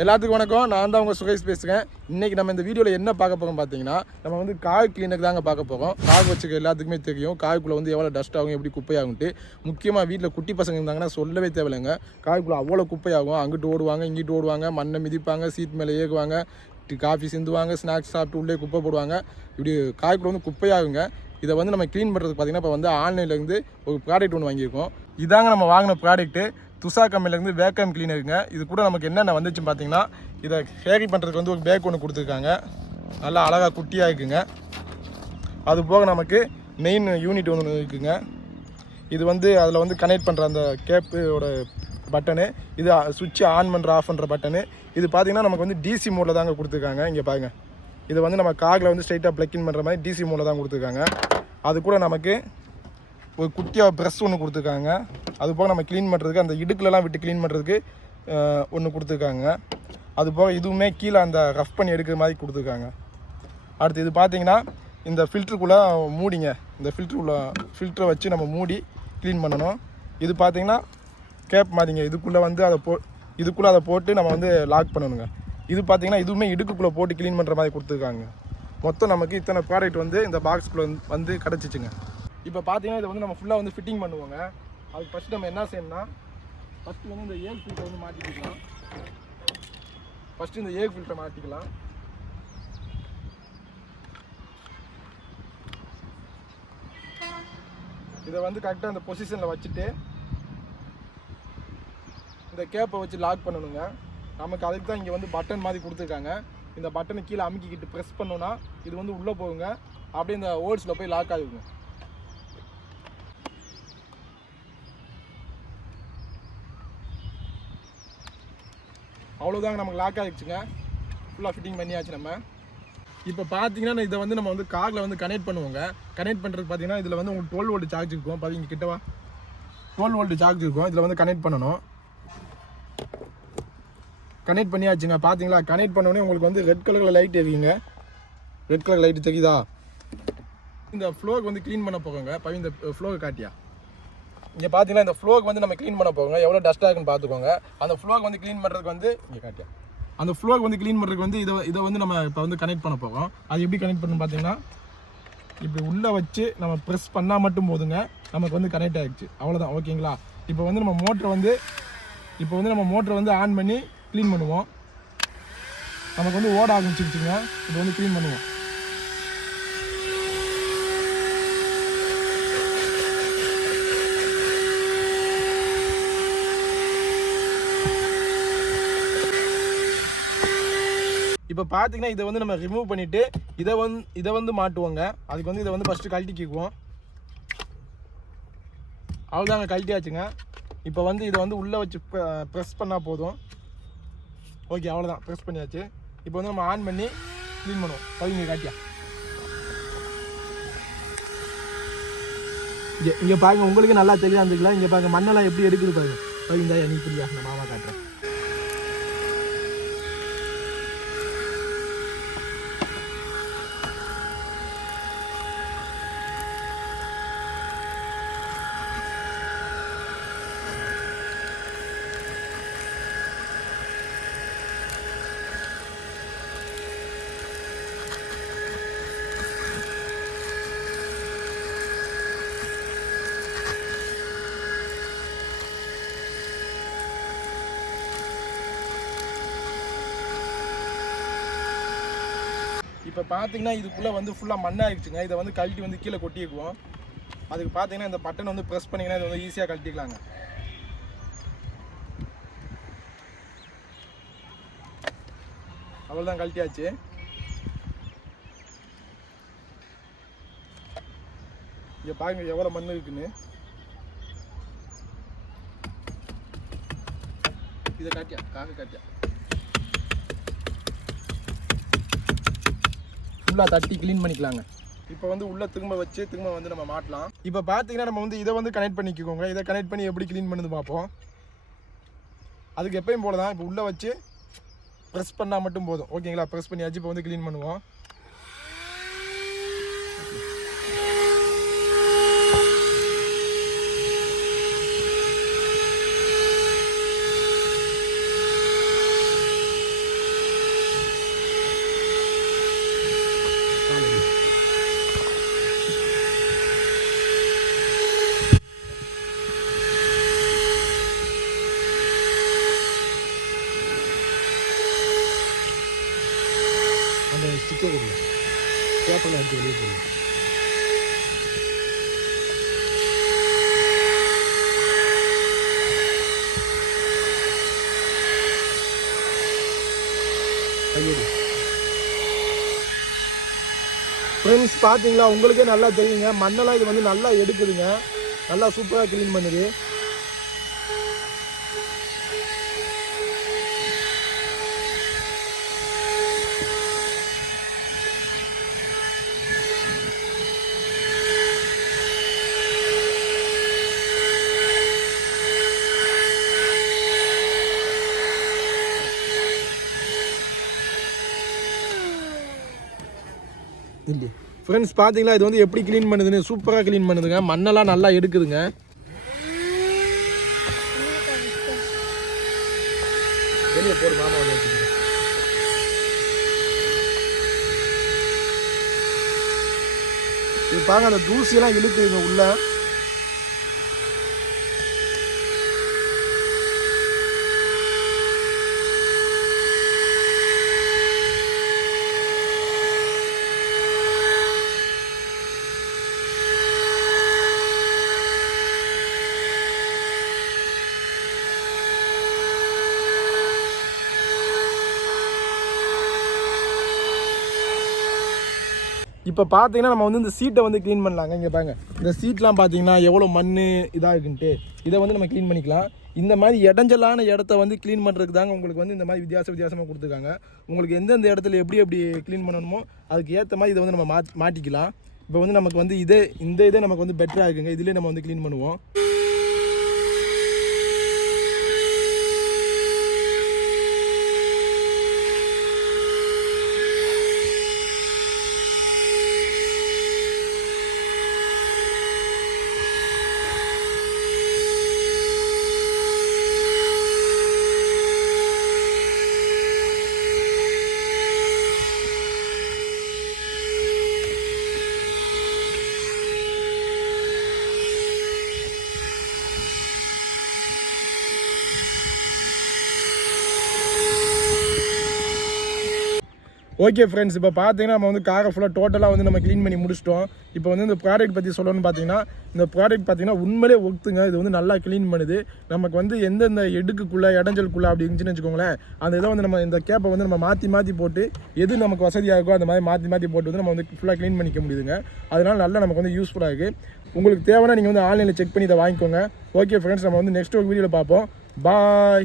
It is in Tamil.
எல்லாத்துக்கும் வணக்கம். நான் தான் உங்கள் சுகேஷ் பேசுகிறேன் இன்றைக்கி நம்ம இந்த வீடியோவில் என்ன பார்க்க போகிறோம் பார்த்தீங்கன்னா நம்ம வந்து காய் கிளீனுக்கு தாங்க பார்க்க போகிறோம் காய் வச்சுக்க எல்லாத்துக்குமே தெரியும். காய்க்குள்ளே வந்து எவ்வளோ டஸ்ட் ஆகும் எப்படி குப்பையாகும்ட்டு முக்கியமாக வீட்டில் குட்டி பசங்க இருந்தாங்கன்னா சொல்லவே தேவையில்லைங்க. காய்க்குள்ளே அவ்வளோ குப்பையாகும். அங்கிட்டு ஓடுவாங்க இங்கிட்டு ஓடுவாங்க. மண்ணை மிதிப்பாங்க சீட் மேலே ஏகுவாங்க காஃபி சிந்துவாங்க ஸ்நாக்ஸ் சாப்பிட்டு உள்ளே குப்பை போடுவாங்க. இப்படி காய்க்குள்ளே வந்து குப்பையாகுங்க. இதை வந்து நம்ம க்ளீன் பண்ணுறதுக்கு பார்த்திங்கன்னா இப்போ வந்து ஆன்லைனில் வந்து ஒரு ப்ராடக்ட் ஒன்று வாங்கியிருக்கோம். இதாங்க நம்ம வாங்கின ப்ராடக்ட்டு துஷா கம்பெனிலேருந்து வேக்கம் கிளீனருங்க இது கூட நமக்கு என்னென்ன வந்துச்சுன்னு பார்த்தீங்கன்னா இதை ஹேரி பண்ணுறதுக்கு வந்து ஒரு பேக் ஒன்று கொடுத்துருக்காங்க. நல்லா அழகாக குட்டியாக இருக்குங்க. அது போக நமக்கு மெயின் யூனிட் ஒன்று இருக்குங்க. இது வந்து அதில் வந்து கனெக்ட் பண்ணுற அந்த கேப்போட பட்டனு இது சுவிட்சு ஆன் பண்ணுற ஆஃப் பண்ணுற பட்டனு இது பார்த்தீங்கன்னா நமக்கு வந்து டிசி மோடில் தாங்க கொடுத்துருக்காங்க. இங்கே பாருங்க. இது வந்து நம்ம காகில் வந்து ஸ்ட்ரைட்டாக ப்ளக்கின் பண்ணுற மாதிரி டிசி மோடில் தான் கொடுத்துருக்காங்க. அது கூட நமக்கு ஒரு குட்டியாக ப்ரெஸ் ஒன்று கொடுத்துருக்காங்க. அது போக நம்ம க்ளீன் பண்ணுறதுக்கு அந்த இடுக்குலலாம் விட்டு க்ளீன் பண்ணுறதுக்கு ஒன்று கொடுத்துருக்காங்க. அது போக இதுவுமே கீழே அந்த ரஃப் பண்ணி எடுக்கிற மாதிரி கொடுத்துருக்காங்க. அடுத்து இது பார்த்தீங்கன்னா இந்த ஃபில்ட்ருக்குள்ளே மூடிங்க. இந்த ஃபில்ட்ருக்குள்ளே ஃபில்டரை வச்சு நம்ம மூடி க்ளீன் பண்ணணும். இது பார்த்தீங்கன்னா கேப் மாதிரிங்க. இதுக்குள்ளே வந்து அதை போ இதுக்குள்ளே அதை போட்டு நம்ம வந்து லாக் பண்ணணுங்க. இது பார்த்தீங்கன்னா இதுவுமே இடுக்குக்குள்ளே போட்டு க்ளீன் பண்ணுற மாதிரி கொடுத்துருக்காங்க. மொத்தம் நமக்கு இத்தனை ப்ராடக்ட் வந்து இந்த பாக்ஸ்குள்ளே வந்து கிடச்சிச்சுங்க. இப்போ பார்த்தீங்கன்னா இதை வந்து நம்ம ஃபுல்லாக வந்து ஃபிட்டிங் பண்ணுவோங்க. அதுக்கு ஃபஸ்ட்டு நம்ம என்ன செய்யணும்னா ஃபஸ்ட்டு வந்து இந்த ஏர் ஃபில்டர் வந்து மாட்டிக்கலாம் ஃபஸ்ட்டு இந்த ஏர் ஃபில்டரை மாட்டிக்கலாம் இதை வந்து கரெக்டாக அந்த பொசிஷனில் வச்சுட்டு இந்த கேப்பை வச்சு லாக் பண்ணணுங்க. நமக்கு அதுக்கு தான் இங்கே வந்து பட்டன் மாதிரி கொடுத்துருக்காங்க. இந்த பட்டனை கீழே அமுக்கிக்கிட்டு ப்ரெஸ் பண்ணோன்னா இது வந்து உள்ளே போகுங்க. அப்படியே இந்த ஹோல்ஸில் போய் லாக் ஆகிடுங்க அவ்வளோதாங்க நமக்கு லாக் ஆகிடுச்சுங்க ஃபுல்லாக ஃபிட்டிங் பண்ணியாச்சு நம்ம. இப்போ பார்த்தீங்கன்னா இதை வந்து நம்ம வந்து காரில் வந்து கனெக்ட் பண்ணுவோங்க. கனெக்ட் பண்ணுறது பார்த்தீங்கன்னா இதில் வந்து உங்களுக்கு டுவெல் வோல்ட் சார்ஜ் இருக்கும். பார்த்தீங்க கிட்டவா? டுவெல் வோல்ட் சார்ஜ் இருக்கும். இதில் வந்து கனெக்ட் பண்ணணும். கனெக்ட் பண்ணியாச்சுங்க. பார்த்தீங்களா கனெக்ட் பண்ணோடனே உங்களுக்கு வந்து ரெட் கலரில் லைட் எரியுங்க ரெட் கலர் லைட் தெரியுதா? இந்த ஃப்ளோக்கு வந்து க்ளீன் பண்ண போகங்க. பவி இந்த ஃப்ளோவை காட்டியா? இங்கே பார்த்தீங்கன்னா இந்த ஃப்ளோக்கு வந்து நம்ம க்ளீன் பண்ண போங்க எவ்வளோ டஸ்ட்டாக இருக்குன்னு பார்த்துக்கோங்க அந்த ஃப்ளோக்கு வந்து க்ளீன் பண்ணுறதுக்கு வந்து இங்கே காட்டியா. அந்த ஃப்ளோக்கு வந்து க்ளீன் பண்ணுறதுக்கு வந்து இதை இதை வந்து நம்ம இப்போ வந்து கனெக்ட் பண்ண போகிறோம் அது எப்படி கனெக்ட் பண்ணணும் பார்த்தீங்கன்னா இப்படி உள்ளே வச்சு நம்ம ப்ரெஸ் பண்ணால் மட்டும் போதுங்க. நமக்கு வந்து கனெக்ட் ஆகிடுச்சு அவ்வளோதான் ஓகேங்களா இப்போ வந்து நம்ம மோட்டரை வந்து இப்போ வந்து நம்ம மோட்டரை வந்து ஆன் பண்ணி க்ளீன் பண்ணுவோம். நமக்கு வந்து ஓட ஆரம்பிச்சிருச்சுங்க. இப்போ வந்து க்ளீன் பண்ணுவோம். இப்போ பார்த்தீங்கன்னா இதை வந்து நம்ம ரிமூவ் பண்ணிவிட்டு இதை வந்து இதை வந்து மாட்டுவோங்க. அதுக்கு வந்து இதை வந்து ஃபஸ்ட்டு கழட்டிக்குவோம் அவ்வளோதாங்க கழட்டியாச்சுங்க. இப்போ வந்து இதை வந்து உள்ளே வச்சு ப்ரெஸ் பண்ணால் போதும். ஓகே அவ்வளோதான் ப்ரெஸ் பண்ணியாச்சு. இப்போ வந்து நம்ம ஆன் பண்ணி க்ளீன் பண்ணுவோம். பதிங்க காட்டியா. இங்கே இங்கே பாருங்க உங்களுக்கு நல்லா தெரியா இருந்துக்கலாம் இங்கே பாருங்க மண்ணெல்லாம் எப்படி எடுக்குது பாருங்க. பதிந்தா எனக்கு புரியா நான் மாமா காட்டுறேன். இப்போ பார்த்தீங்கன்னா இதுக்குள்ளே வந்து ஃபுல்லாக மண்ணாகிடுச்சுங்க இதை வந்து கழட்டி வந்து கீழே கொட்டிக்குவோம். அதுக்கு பார்த்தீங்கன்னா இந்த பட்டன் வந்து ப்ரெஸ் பண்ணிங்கன்னா இது வந்து ஈஸியாக கழட்டிக்கலாங்க. அவ்வளோதான் கழட்டியாச்சு. இங்கே பாருங்க எவ்வளோ மண் இருக்குன்னு. இதை காட்டியா? காக்க காட்டியா? ஃபுல்லாக தட்டி க்ளீன் பண்ணிக்கலாங்க. இப்போ வந்து உள்ள திரும்ப வச்சு திரும்ப வந்து நம்ம மாட்டலாம். இப்போ பார்த்தீங்கன்னா நம்ம வந்து இதை வந்து கனெக்ட் பண்ணிக்கோங்க. இதை கனெக்ட் பண்ணி எப்படி க்ளீன் பண்ணுது பார்ப்போம் அதுக்கு எப்பயும் போல தான் இப்போ உள்ளே வச்சு ப்ரெஸ் பண்ணால் மட்டும் போதும். ஓகேங்களா ப்ரெஸ் பண்ணியாச்சு இப்போ வந்து க்ளீன் பண்ணுவோம். அந்த ஸ்டிக்கர் இல்லை பேப்பரில் எடுத்து வெளியே போடலாம் ஃப்ரெண்ட்ஸ் பார்த்தீங்களா? உங்களுக்கே நல்லா தெரியுங்க. மண்ணெல்லாம் இது வந்து நல்லா எடுக்குதுங்க. நல்லா சூப்பராக க்ளீன் பண்ணுது. இல்லையே. ஃப்ரெண்ட்ஸ் பார்த்தீங்களா இது வந்து எப்படி க்ளீன் பண்ணுதுன்னு? சூப்பராக க்ளீன் பண்ணுதுங்க. மண்ணெல்லாம் நல்லா எடுக்குதுங்க. வெளியே போடு மாமா வந்து வச்சுக்கோங்க இது பாருங்க அந்த தூசியெல்லாம் இழுக்குதுங்க உள்ளே. இப்போ பார்த்தீங்கன்னா நம்ம வந்து இந்த சீட்டை வந்து க்ளீன் பண்ணலாங்க. இங்கே பாருங்க. இந்த சீட்லாம் பார்த்தீங்கன்னா எவ்வளோ மண் இதாக இருக்குன்ட்டு இதை வந்து நம்ம க்ளீன் பண்ணிக்கலாம். இந்த மாதிரி இடைஞ்சலான இடத்த வந்து க்ளீன் பண்ணுறதுக்கு தாங்க உங்களுக்கு வந்து இந்த மாதிரி வித்தியாச வித்தியாசமாக கொடுத்துருக்காங்க. உங்களுக்கு எந்தெந்த இடத்துல எப்படி எப்படி க்ளீன் பண்ணணுமோ அதுக்கு ஏற்ற மாதிரி இதை வந்து நம்ம மாட்டிக்கலாம். இப்போ வந்து நமக்கு வந்து இதே இந்த இதே நமக்கு வந்து பெட்டராக இருக்குங்க. இதுலேயே நம்ம வந்து க்ளீன் பண்ணுவோம். ஓகே ஃப்ரெண்ட்ஸ் இப்போ பார்த்தீங்கன்னா நம்ம வந்து காரை ஃபுல்லாக டோட்டலாக வந்து நம்ம க்ளீன் பண்ணி முடிச்சிட்டோம். இப்போ வந்து இந்த ப்ராடக்ட் பற்றி சொல்லணும்னு பார்த்தீங்கன்னா இந்த ப்ராடக்ட் பார்த்தீங்கன்னா உண்மையிலே ஒத்துங்க. இது வந்து நல்லா க்ளீன் பண்ணுது. நமக்கு வந்து எந்தெந்த எடுக்குக்குள்ளே இடைஞ்சலுக்குள்ளே அப்படி இருந்துச்சுன்னு வச்சுக்கோங்களேன் அந்த இதை வந்து நம்ம இந்த கேப்பை வந்து நம்ம மாற்றி மாற்றி போட்டு எது நமக்கு வசதியாக இருக்கோ அந்த மாதிரி மாற்றி மாற்றி போட்டு வந்து நம்ம வந்து ஃபுல்லாக க்ளீன் பண்ணிக்க முடியுதுங்க. அதனால் நல்லா நமக்கு வந்து யூஸ்ஃபுல்லாக இருக்குது உங்களுக்கு தேவைன்னா நீங்கள் வந்து ஆன்லைனில் செக் பண்ணி இதை வாங்கிக்கோங்க. ஓகே ஃப்ரெண்ட்ஸ் நம்ம வந்து நெக்ஸ்ட் ஒரு வீடியோவில் பார்ப்போம். பாய்